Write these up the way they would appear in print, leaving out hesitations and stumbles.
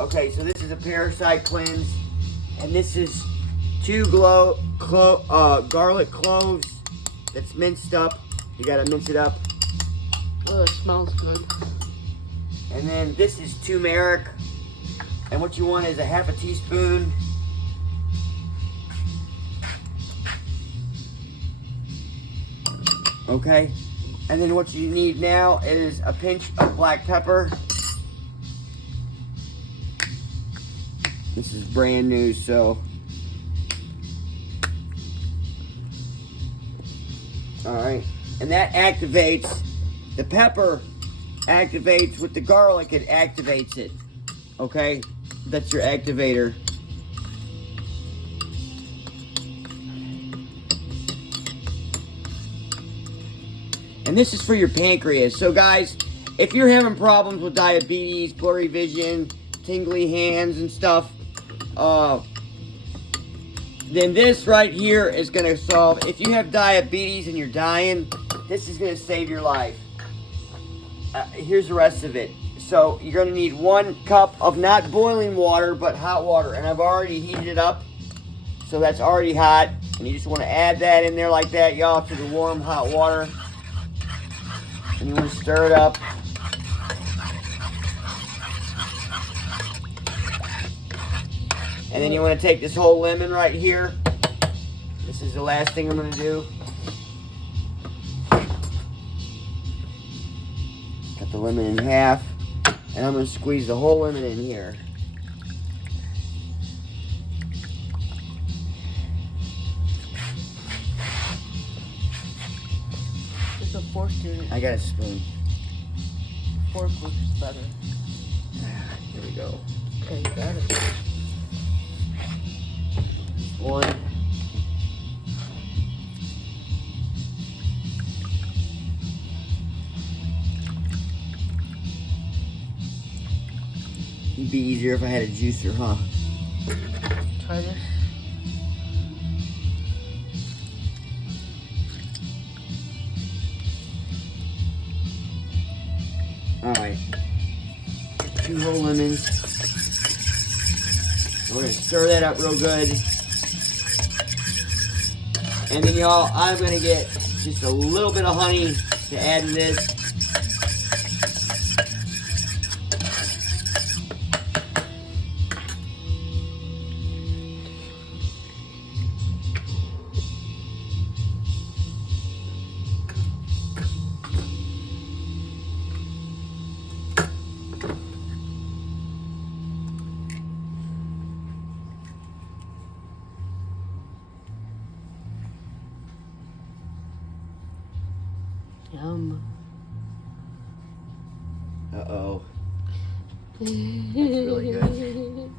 Okay, so this is a parasite cleanse, and this is 2 garlic cloves that's minced up. You gotta mince it up. Oh, it smells good. And then this is turmeric, and what you want is a 1/2 teaspoon. Okay, and then what you need now is a pinch of black pepper. This is brand new, so. Alright, and that activates, the pepper activates with the garlic, it activates it. Okay, that's your activator. And this is for your pancreas. So guys, if you're having problems with diabetes, blurry vision, tingly hands and stuff, then this right here is going to solve. If you have diabetes and you're dying, this is going to save your life. Here's the rest of it. So you're going to need 1 cup of not boiling water, but hot water. And I've already heated it up, so that's already hot. And you just want to add that in there like that, y'all, to the warm hot water. And you want to stir it up. And then you want to take this whole lemon right here. This is the last thing I'm going to do. Cut the lemon in half. And I'm going to squeeze the whole lemon in here. There's a fork here. I got a spoon. Fork looks better. Here we go. Okay, you got it. 1. It'd be easier if I had a juicer, huh? Try this. Alright. 2 whole lemons. We're going to stir that up real good. And then y'all, I'm going to get just a little bit of honey to add to this. Yum. Uh-oh. That's really good.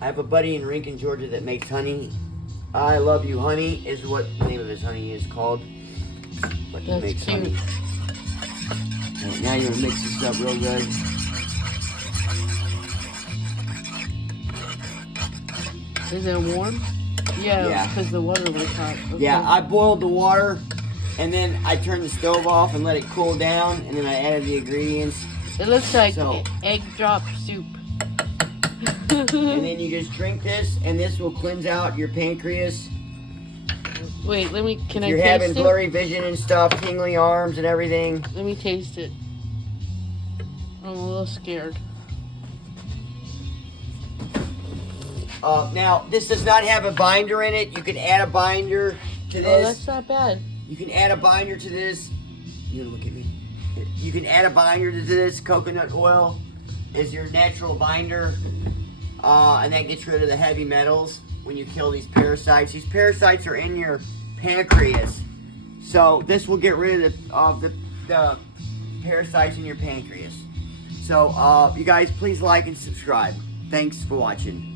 I have a buddy in Rincon, Georgia that makes honey. I Love You Honey is what the name of his honey is called. But he That's makes cute. honey. Right, now you're going to mix this up real good. Is it warm? Yeah, because Yeah. the water was hot. Okay. Yeah, I boiled the water, and then I turned the stove off and let it cool down, and then I added the ingredients. It looks like So- egg drop soup. And then you just drink this, and this will cleanse out your pancreas. Wait, can I If taste you're having it? blurry vision and stuff, tingly arms and everything. Let me taste it. I'm a little scared. Now, this does not have a binder in it. You can add a binder to Oh, this. that's not bad. You can add a binder to this. You gonna look at me? You can add a binder to this. Coconut oil is your natural binder. And that gets rid of the heavy metals when you kill these parasites. These parasites are in your pancreas. So this will get rid of the parasites in your pancreas. So you guys, please like and subscribe. Thanks for watching.